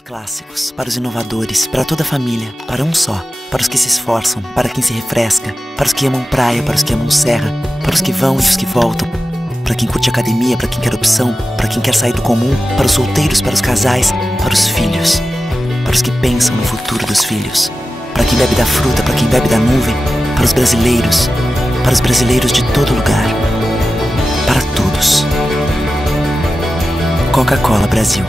os clássicos, para os inovadores, para toda a família, para um só, para os que se esforçam, para quem se refresca, para os que amam praia, para os que amam serra, para os que vão e os que voltam, para quem curte academia, para quem quer opção, para quem quer sair do comum, para os solteiros, para os casais, para os filhos, para os que pensam no futuro dos filhos, para quem bebe da fruta, para quem bebe da nuvem, para os brasileiros de todo lugar, para todos. Coca-Cola Brasil.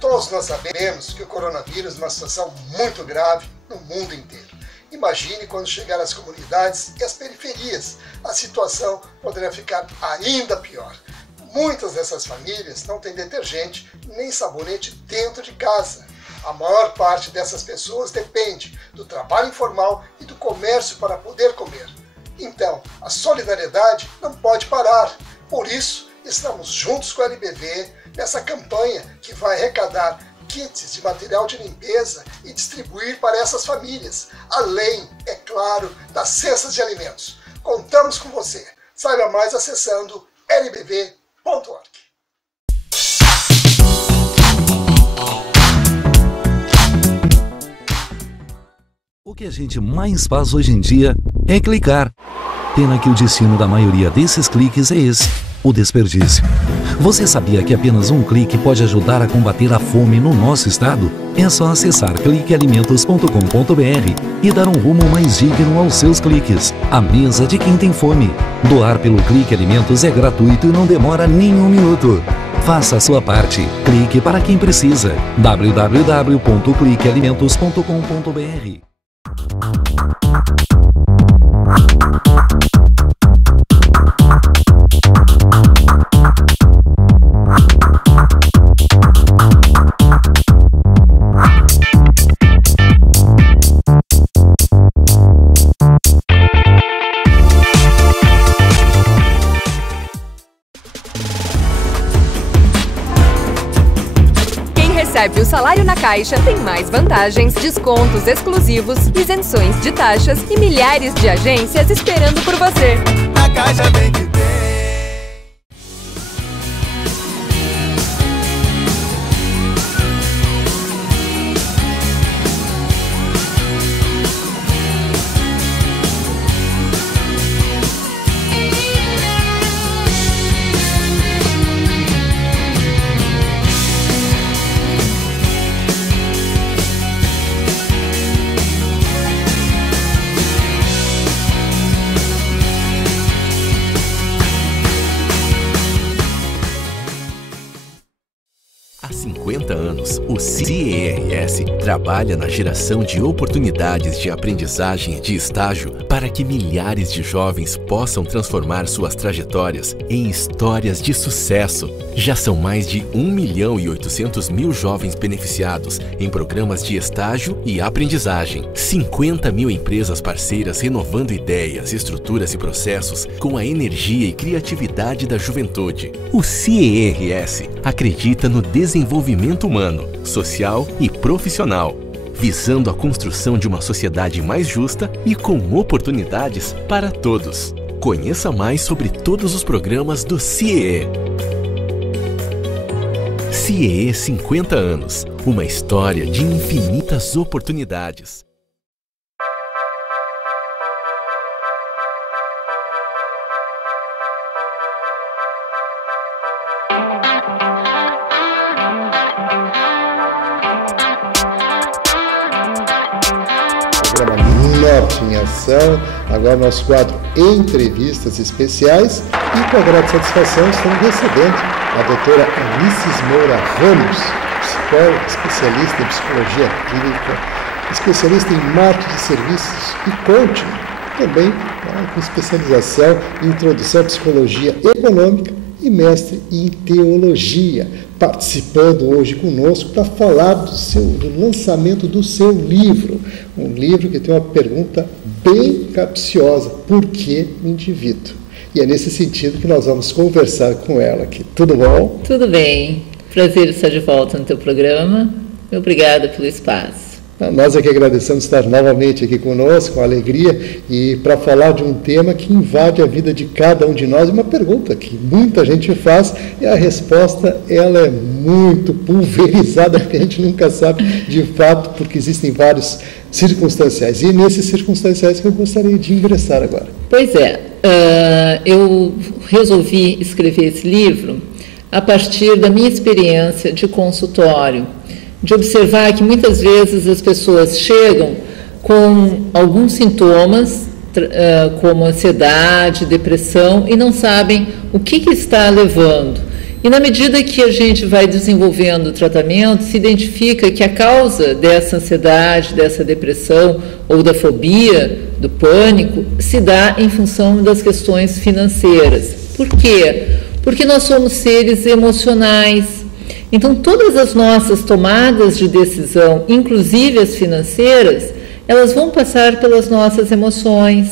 Todos nós sabemos que o coronavírus é uma situação muito grave no mundo inteiro. Imagine quando chegar às comunidades e às periferias, a situação poderá ficar ainda pior. Muitas dessas famílias não têm detergente nem sabonete dentro de casa. A maior parte dessas pessoas depende do trabalho informal e do comércio para poder comer. Então, a solidariedade não pode parar. Por isso, estamos juntos com a LBV nessa campanha que vai arrecadar kits de material de limpeza e distribuir para essas famílias, além, é claro, das cestas de alimentos. Contamos com você. Saiba mais acessando lbv.org. O que a gente mais faz hoje em dia é clicar. Pena que o destino da maioria desses cliques é esse, o desperdício. Você sabia que apenas um clique pode ajudar a combater a fome no nosso estado? É só acessar cliquealimentos.com.br e dar um rumo mais digno aos seus cliques. A mesa de quem tem fome. Doar pelo Clique Alimentos é gratuito e não demora nem um minuto. Faça a sua parte. Clique para quem precisa. www.cliquealimentos.com.br. Recebe o salário na Caixa, tem mais vantagens, descontos exclusivos, isenções de taxas e milhares de agências esperando por você. A Caixa vem que tem. Há 50 anos, o CIERS trabalha na geração de oportunidades de aprendizagem e de estágio para que milhares de jovens possam transformar suas trajetórias em histórias de sucesso. Já são mais de 1.800.000 jovens beneficiados em programas de estágio e aprendizagem. 50 mil empresas parceiras renovando ideias, estruturas e processos com a energia e criatividade da juventude. O CIERS acredita no desenvolvimento humano humano, social e profissional, visando a construção de uma sociedade mais justa e com oportunidades para todos. Conheça mais sobre todos os programas do CIEE. CIEE 50 anos, uma história de infinitas oportunidades. Norte em Ação, agora nosso quadro Entrevistas Especiais, e com a grande satisfação estamos recebendo a doutora Anices Moura Ramos, psicóloga, especialista em psicologia clínica, especialista em marketing de serviços e coaching, também com especialização em introdução à psicologia econômica e mestre em teologia, participando hoje conosco para falar do lançamento do seu livro, um livro que tem uma pergunta bem capciosa: por que o indivíduo? E é nesse sentido que nós vamos conversar com ela aqui. Tudo bom? Tudo bem, prazer estar de volta no teu programa, obrigada pelo espaço. Nós aqui agradecemos estar novamente aqui conosco, com alegria, e para falar de um tema que invade a vida de cada um de nós, uma pergunta que muita gente faz, e a resposta ela é muito pulverizada, porque a gente nunca sabe de fato, porque existem vários circunstanciais, e nesses circunstanciais que eu gostaria de ingressar agora. Pois é, eu resolvi escrever esse livro a partir da minha experiência de consultório, de observar que muitas vezes as pessoas chegam com alguns sintomas, como ansiedade, depressão, e não sabem o que está levando. E na medida que a gente vai desenvolvendo o tratamento, se identifica que a causa dessa ansiedade, dessa depressão ou da fobia, do pânico, se dá em função das questões financeiras. Por quê? Porque nós somos seres emocionais. Então, todas as nossas tomadas de decisão, inclusive as financeiras, elas vão passar pelas nossas emoções.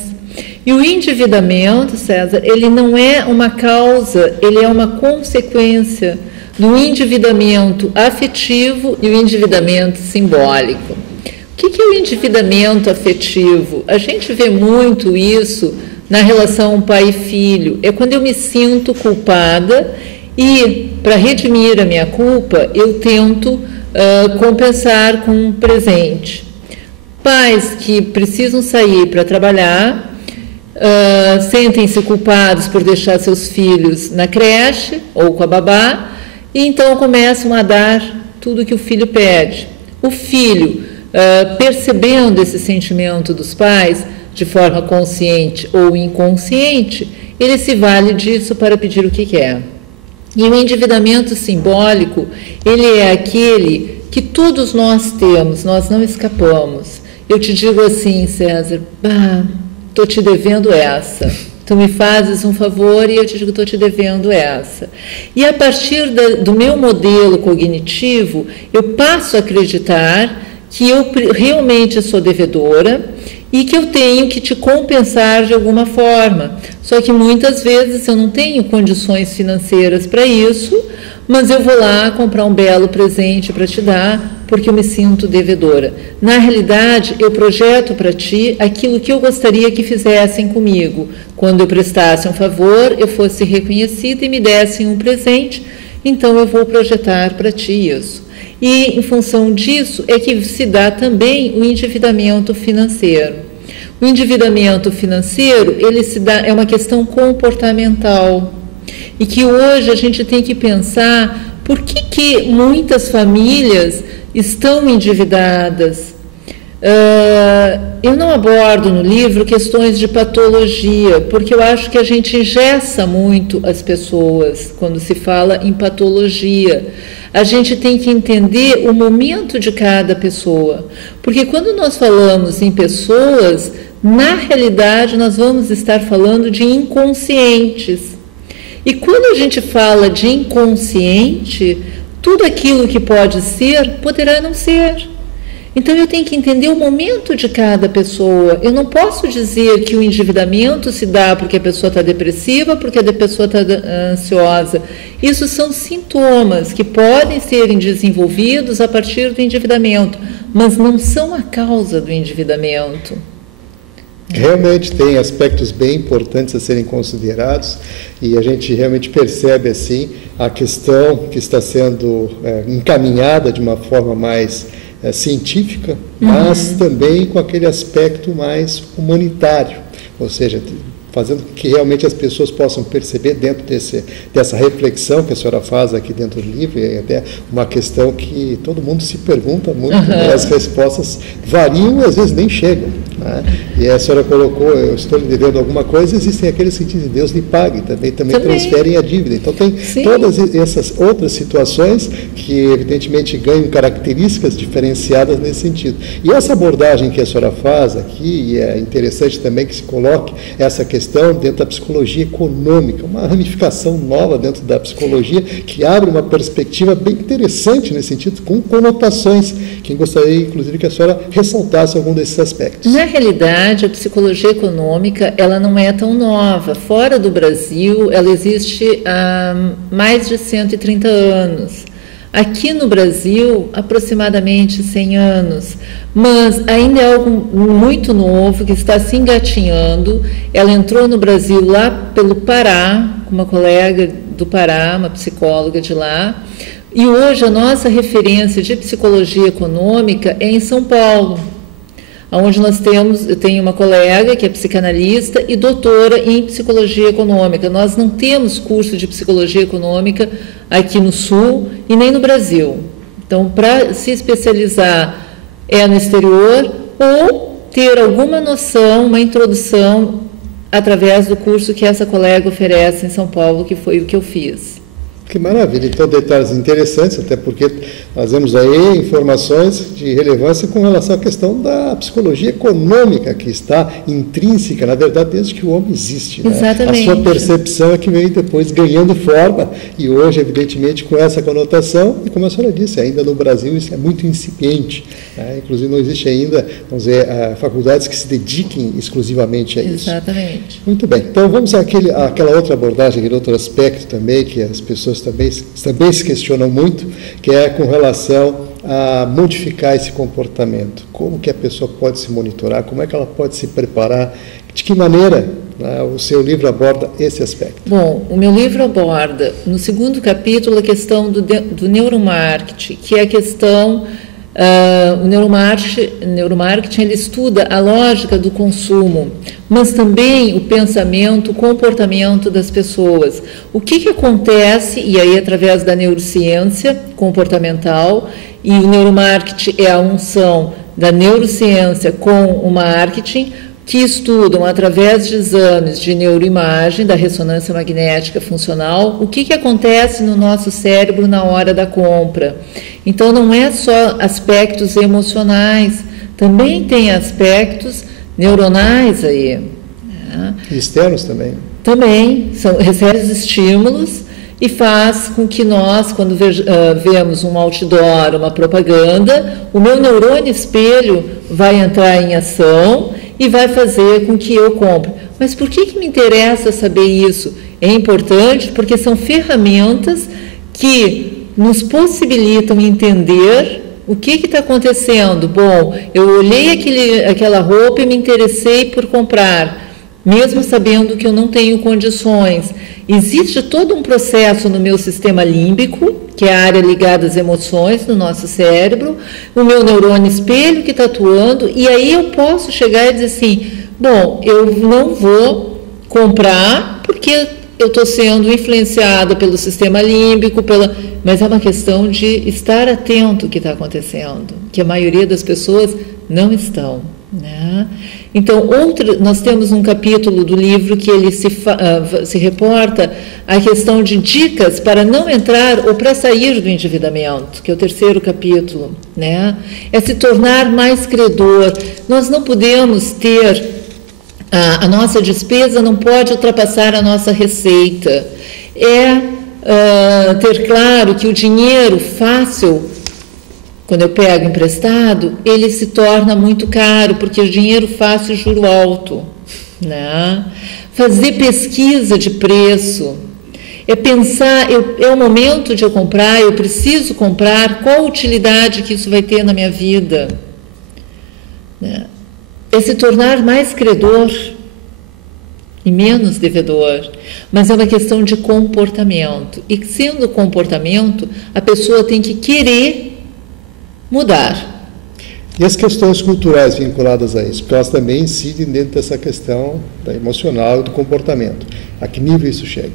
E o endividamento, César, ele não é uma causa, ele é uma consequência do endividamento afetivo e o endividamento simbólico. O que é o endividamento afetivo? A gente vê muito isso na relação pai e filho. É quando eu me sinto culpada e, para redimir a minha culpa, eu tento compensar com um presente. Pais que precisam sair para trabalhar, sentem-se culpados por deixar seus filhos na creche ou com a babá, e então começam a dar tudo que o filho pede. O filho, percebendo esse sentimento dos pais, de forma consciente ou inconsciente, ele se vale disso para pedir o que quer. E o endividamento simbólico, ele é aquele que todos nós temos, nós não escapamos. Eu te digo assim, César, estou te devendo essa. Tu me fazes um favor e eu te digo, estou te devendo essa. E a partir do meu modelo cognitivo, eu passo a acreditar que eu realmente sou devedora e que eu tenho que te compensar de alguma forma. Só que muitas vezes eu não tenho condições financeiras para isso, mas eu vou lá comprar um belo presente para te dar, porque eu me sinto devedora. Na realidade, eu projeto para ti aquilo que eu gostaria que fizessem comigo. Quando eu prestasse um favor, eu fosse reconhecida e me dessem um presente, então eu vou projetar para ti isso. E, em função disso, é que se dá também o endividamento financeiro. O endividamento financeiro, ele se dá, é uma questão comportamental. E que hoje a gente tem que pensar por que muitas famílias estão endividadas. Eu não abordo no livro questões de patologia, porque eu acho que a gente engessa muito as pessoas quando se fala em patologia. A gente tem que entender o momento de cada pessoa, porque quando nós falamos em pessoas, na realidade nós vamos estar falando de inconscientes. E quando a gente fala de inconsciente, tudo aquilo que pode ser, poderá não ser. Então, eu tenho que entender o momento de cada pessoa. Eu não posso dizer que o endividamento se dá porque a pessoa está depressiva, porque a pessoa está ansiosa. Isso são sintomas que podem serem desenvolvidos a partir do endividamento, mas não são a causa do endividamento. Realmente tem aspectos bem importantes a serem considerados e a gente realmente percebe assim a questão que está sendo encaminhada de uma forma mais científica, mas também com aquele aspecto mais humanitário, ou seja, fazendo com que realmente as pessoas possam perceber dentro dessa reflexão que a senhora faz aqui dentro do livro, e até uma questão que todo mundo se pergunta muito, né? As respostas variam e às vezes nem chegam, né? E a senhora colocou, eu estou lhe devendo alguma coisa, existem aqueles que dizem Deus lhe pague, também transferem a dívida. Então tem todas essas outras situações que evidentemente ganham características diferenciadas nesse sentido. E essa abordagem que a senhora faz aqui, e é interessante também que se coloque essa questão dentro da psicologia econômica, uma ramificação nova dentro da psicologia que abre uma perspectiva bem interessante nesse sentido, com conotações, que gostaria inclusive que a senhora ressaltasse algum desses aspectos. Na realidade, a psicologia econômica, ela não é tão nova. Fora do Brasil, ela existe há mais de 130 anos. Aqui no Brasil, aproximadamente 100 anos, mas ainda é algo muito novo, que está se engatinhando. Ela entrou no Brasil lá pelo Pará, com uma colega do Pará, uma psicóloga de lá, e hoje a nossa referência de psicologia econômica é em São Paulo, onde eu tenho uma colega que é psicanalista e doutora em psicologia econômica. Nós não temos curso de psicologia econômica aqui no Sul e nem no Brasil. Então, para se especializar no exterior ou ter alguma noção, uma introdução através do curso que essa colega oferece em São Paulo, que foi o que eu fiz. Que maravilha, então detalhes interessantes, até porque nós vemos aí informações de relevância com relação à questão da psicologia econômica, que está intrínseca, na verdade, desde que o homem existe. Né? Exatamente. A sua percepção é que vem depois ganhando forma, e hoje, evidentemente, com essa conotação, e como a senhora disse, ainda no Brasil isso é muito incipiente, né? Inclusive não existe ainda, vamos dizer, faculdades que se dediquem exclusivamente a isso. Exatamente. Muito bem, então vamos àquela outra abordagem, aquele outro aspecto também, que as pessoas também se questionam muito, que é com relação a modificar esse comportamento. Como que a pessoa pode se monitorar, como é que ela pode se preparar, de que maneira, né, o seu livro aborda esse aspecto? Bom, o meu livro aborda, no segundo capítulo, a questão do neuromarketing, que é a questão... o neuromarketing ele estuda a lógica do consumo, mas também o pensamento, o comportamento das pessoas. O que acontece, e aí através da neurociência comportamental, e o neuromarketing é a unção da neurociência com o marketing, que estudam através de exames de neuroimagem, da ressonância magnética funcional, o que acontece no nosso cérebro na hora da compra. Então, não é só aspectos emocionais, também tem aspectos neuronais aí. Né? Externos também. Também, recebe os estímulos e faz com que nós, quando vemos um outdoor, uma propaganda, o meu neurônio espelho vai entrar em ação e vai fazer com que eu compre. Mas por que me interessa saber isso? É importante porque são ferramentas que nos possibilitam entender o que está acontecendo. Bom, eu olhei aquela roupa e me interessei por comprar, mesmo sabendo que eu não tenho condições. Existe todo um processo no meu sistema límbico, que é a área ligada às emoções no nosso cérebro, o meu neurônio espelho que está atuando, e aí eu posso chegar e dizer assim, bom, eu não vou comprar porque eu estou sendo influenciada pelo sistema límbico, mas é uma questão de estar atento ao que está acontecendo, que a maioria das pessoas não estão. Né? Então, nós temos um capítulo do livro que ele se reporta à questão de dicas para não entrar ou para sair do endividamento, que é o terceiro capítulo, né? É se tornar mais credor. Nós não podemos ter, a nossa despesa não pode ultrapassar a nossa receita. Ter claro que o dinheiro fácil quando eu pego emprestado, ele se torna muito caro, porque o dinheiro fácil e juro alto, né? Fazer pesquisa de preço, é pensar, é o momento de eu comprar, eu preciso comprar, qual a utilidade que isso vai ter na minha vida, né? É se tornar mais credor e menos devedor, mas é uma questão de comportamento, e sendo comportamento, a pessoa tem que querer mudar. E as questões culturais vinculadas a isso, porque elas também incidem dentro dessa questão da emocional e do comportamento. A que nível isso chega?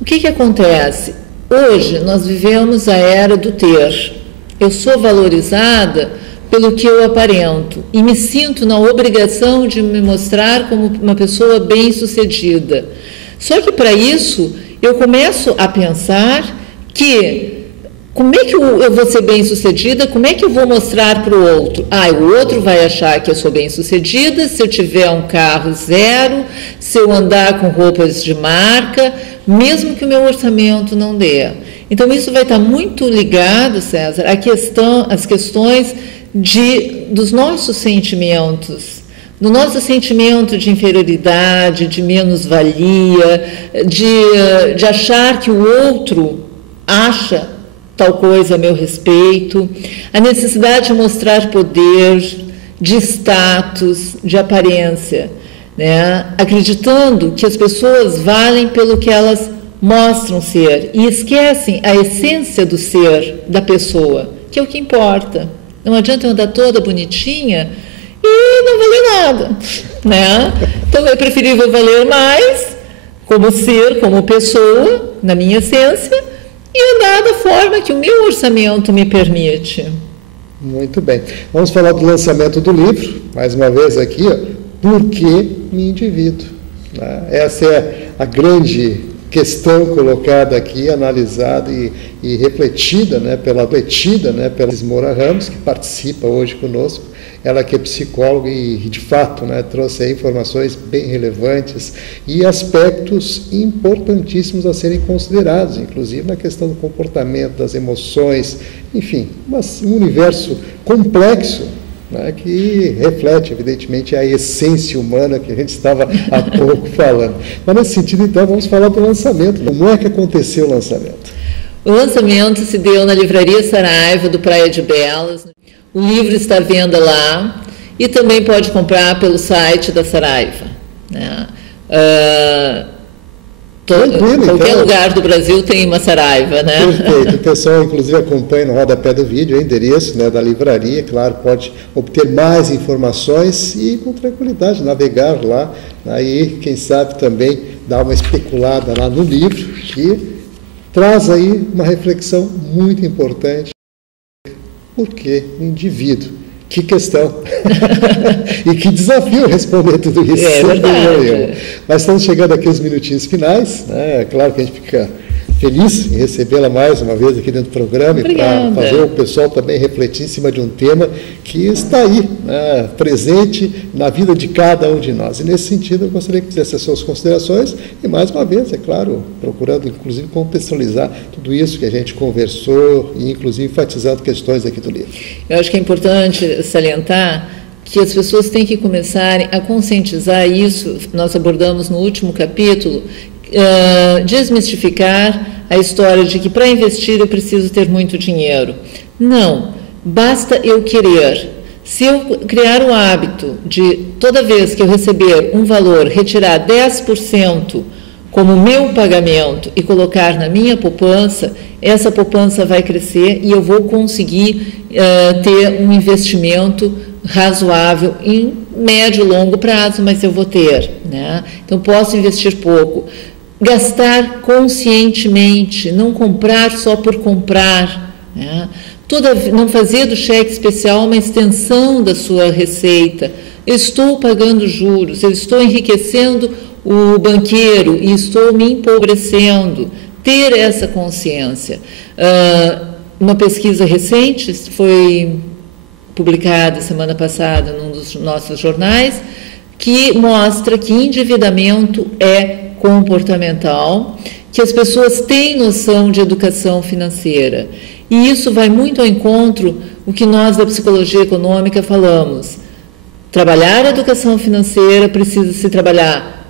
O que acontece? Hoje nós vivemos a era do ter. Eu sou valorizada pelo que eu aparento e me sinto na obrigação de me mostrar como uma pessoa bem-sucedida. Só que para isso eu começo a pensar que como é que eu vou ser bem-sucedida? Como é que eu vou mostrar para o outro? O outro vai achar que eu sou bem-sucedida se eu tiver um carro zero, se eu andar com roupas de marca, mesmo que o meu orçamento não dê. Então, isso vai estar muito ligado, César, às questões dos nossos sentimentos, do nosso sentimento de inferioridade, de menos-valia, de achar que o outro acha tal coisa a meu respeito, a necessidade de mostrar poder, de status, de aparência, né? Acreditando que as pessoas valem pelo que elas mostram ser e esquecem a essência do ser da pessoa, que é o que importa. Não adianta eu andar toda bonitinha e não valer nada, né? Então é preferível valer mais como ser, como pessoa, na minha essência, e andar da forma que o meu orçamento me permite. Muito bem. Vamos falar do lançamento do livro, mais uma vez aqui, Por que me endivido? Essa é a grande questão colocada aqui, analisada e refletida, pela Isimora Ramos, que participa hoje conosco. Ela que é psicóloga e, de fato, trouxe aí informações bem relevantes e aspectos importantíssimos a serem considerados, inclusive na questão do comportamento, das emoções, enfim, um universo complexo, que reflete, evidentemente, a essência humana que a gente estava há pouco falando. Mas, nesse sentido, então, vamos falar do lançamento. Como é que aconteceu o lançamento? O lançamento se deu na Livraria Saraiva, do Praia de Belas. O livro está à venda lá e também pode comprar pelo site da Saraiva, né? Qualquer lugar do Brasil tem uma Saraiva, né? Perfeito. O pessoal, inclusive, acompanha no rodapé do vídeo o endereço da livraria. Claro, pode obter mais informações e, com tranquilidade, navegar lá. Aí, quem sabe, também dar uma especulada lá no livro, que traz aí uma reflexão muito importante. Por que me endivido? Que questão! E que desafio responder tudo isso. É verdade. Mas estamos chegando aqui aos minutinhos finais. É claro que a gente fica feliz em recebê-la mais uma vez aqui dentro do programa. Obrigada. E para fazer o pessoal também refletir em cima de um tema que está aí, presente na vida de cada um de nós. E nesse sentido eu gostaria que fizesse as suas considerações e, mais uma vez, é claro, procurando inclusive contextualizar tudo isso que a gente conversou e inclusive enfatizando questões aqui do livro. Eu acho que é importante salientar que as pessoas têm que começarem a conscientizar isso. Nós abordamos no último capítulo, desmistificar a história de que para investir eu preciso ter muito dinheiro. Não, basta eu querer. Se eu criar o hábito de, toda vez que eu receber um valor, retirar 10% como meu pagamento e colocar na minha poupança, essa poupança vai crescer e eu vou conseguir ter um investimento razoável em médio e longo prazo, mas eu vou ter, né? Então, posso investir pouco. Gastar conscientemente, não comprar só por comprar, né? Não fazer do cheque especial uma extensão da sua receita. Eu estou pagando juros, eu estou enriquecendo o banqueiro e estou me empobrecendo. Ter essa consciência. Uma pesquisa recente foi publicada semana passada num dos nossos jornais, que mostra que endividamento é comportamental, que as pessoas têm noção de educação financeira E isso vai muito ao encontro o que nós da psicologia econômica falamos. Trabalhar a educação financeira, precisa se trabalhar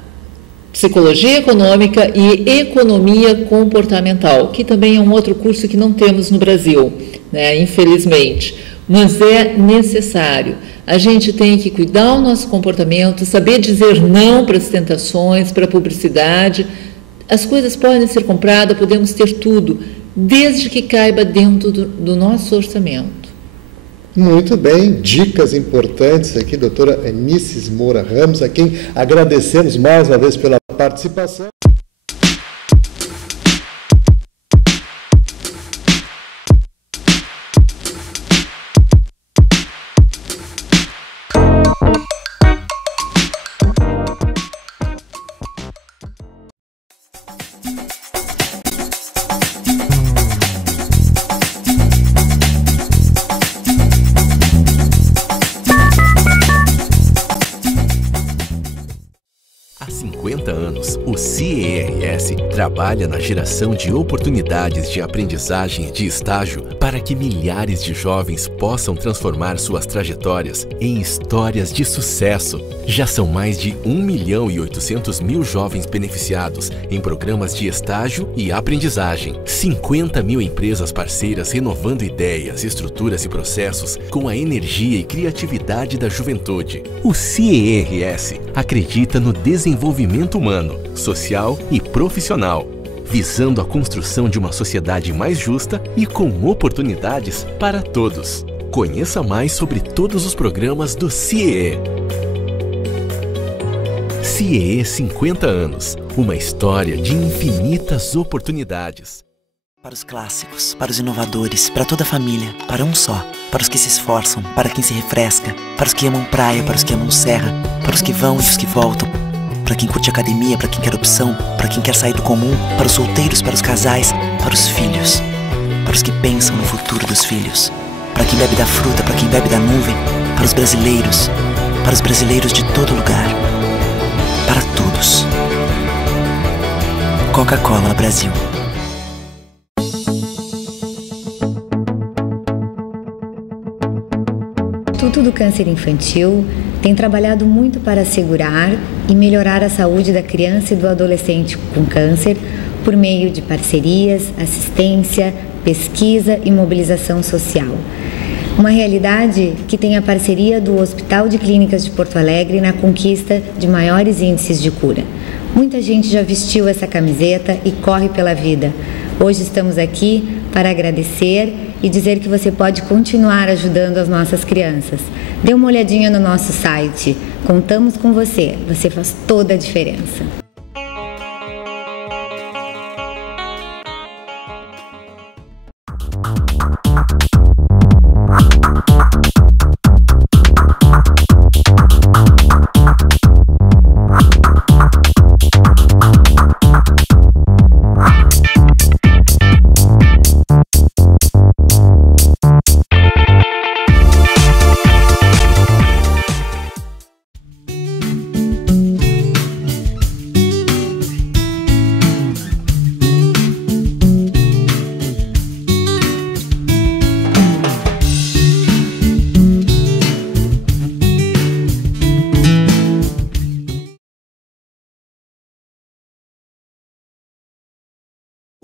psicologia econômica e economia comportamental, que também é um outro curso que não temos no Brasil, né, infelizmente. Mas é necessário. A gente tem que cuidar do nosso comportamento, saber dizer não para as tentações, para a publicidade. As coisas podem ser compradas, podemos ter tudo, desde que caiba dentro do nosso orçamento. Muito bem, dicas importantes aqui, doutora Anices Moura Ramos, a quem agradecemos mais uma vez pela participação. Há 50 anos, o CIERS trabalha na geração de oportunidades de aprendizagem e de estágio para que milhares de jovens possam transformar suas trajetórias em histórias de sucesso. Já são mais de 1.800.000 jovens beneficiados em programas de estágio e aprendizagem. 50 mil empresas parceiras renovando ideias, estruturas e processos com a energia e criatividade da juventude. O CIERS acredita no desenvolvimento humano, social e profissional, visando a construção de uma sociedade mais justa e com oportunidades para todos. Conheça mais sobre todos os programas do CIE. CIE 50 anos, uma história de infinitas oportunidades. Para os clássicos, para os inovadores, para toda a família, para um só. Para os que se esforçam, para quem se refresca, para os que amam praia, para os que amam serra, para os que vão e os que voltam. Para quem curte academia, para quem quer opção, para quem quer sair do comum, para os solteiros, para os casais, para os filhos. Para os que pensam no futuro dos filhos. Para quem bebe da fruta, para quem bebe da nuvem, para os brasileiros de todo lugar. Para todos. Coca-Cola Brasil. O Instituto do Câncer Infantil tem trabalhado muito para assegurar e melhorar a saúde da criança e do adolescente com câncer por meio de parcerias, assistência, pesquisa e mobilização social. Uma realidade que tem a parceria do Hospital de Clínicas de Porto Alegre na conquista de maiores índices de cura. Muita gente já vestiu essa camiseta e corre pela vida. Hoje estamos aqui para agradecer e dizer que você pode continuar ajudando as nossas crianças. Dê uma olhadinha no nosso site. Contamos com você. Você faz toda a diferença.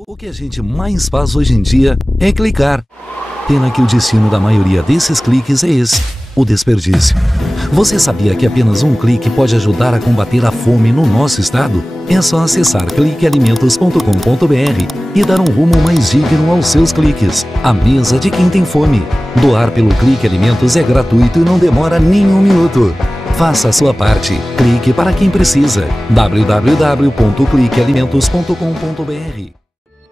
O que a gente mais faz hoje em dia é clicar. Pena que o destino da maioria desses cliques é esse, o desperdício. Você sabia que apenas um clique pode ajudar a combater a fome no nosso estado? É só acessar cliquealimentos.com.br e dar um rumo mais digno aos seus cliques. A mesa de quem tem fome. Doar pelo Clique Alimentos é gratuito e não demora nem um minuto. Faça a sua parte. Clique para quem precisa. www.cliquealimentos.com.br.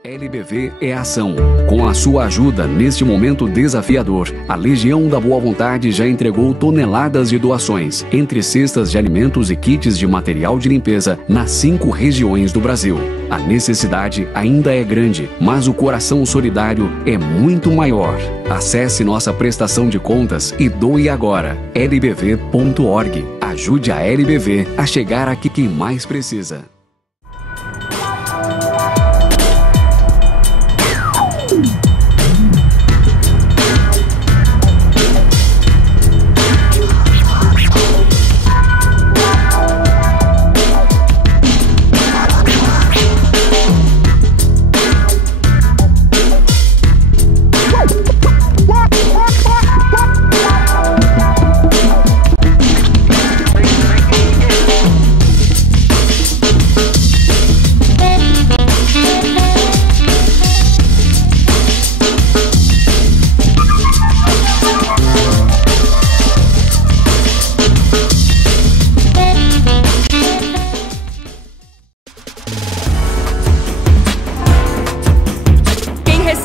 LBV é ação. Com a sua ajuda neste momento desafiador, a Legião da Boa Vontade já entregou toneladas de doações, entre cestas de alimentos e kits de material de limpeza, nas 5 regiões do Brasil. A necessidade ainda é grande, mas o coração solidário é muito maior. Acesse nossa prestação de contas e doe agora. lbv.org. Ajude a LBV a chegar a quem mais precisa.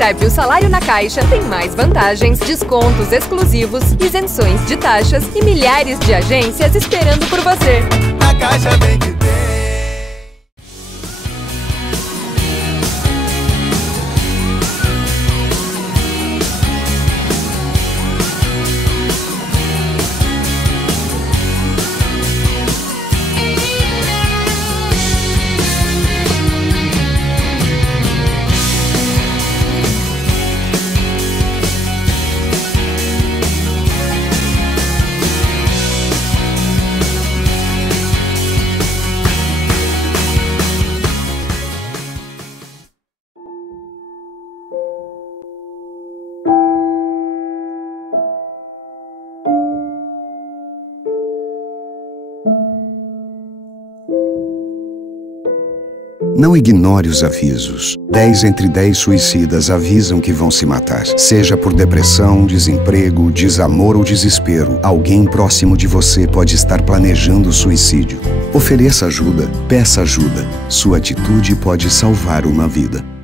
recebe o salário na Caixa tem mais vantagens, descontos exclusivos, isenções de taxas e milhares de agências esperando por você. A Caixa vem que tem. Não ignore os avisos. 10 entre 10 suicidas avisam que vão se matar. Seja por depressão, desemprego, desamor ou desespero, alguém próximo de você pode estar planejando o suicídio. Ofereça ajuda, peça ajuda. Sua atitude pode salvar uma vida.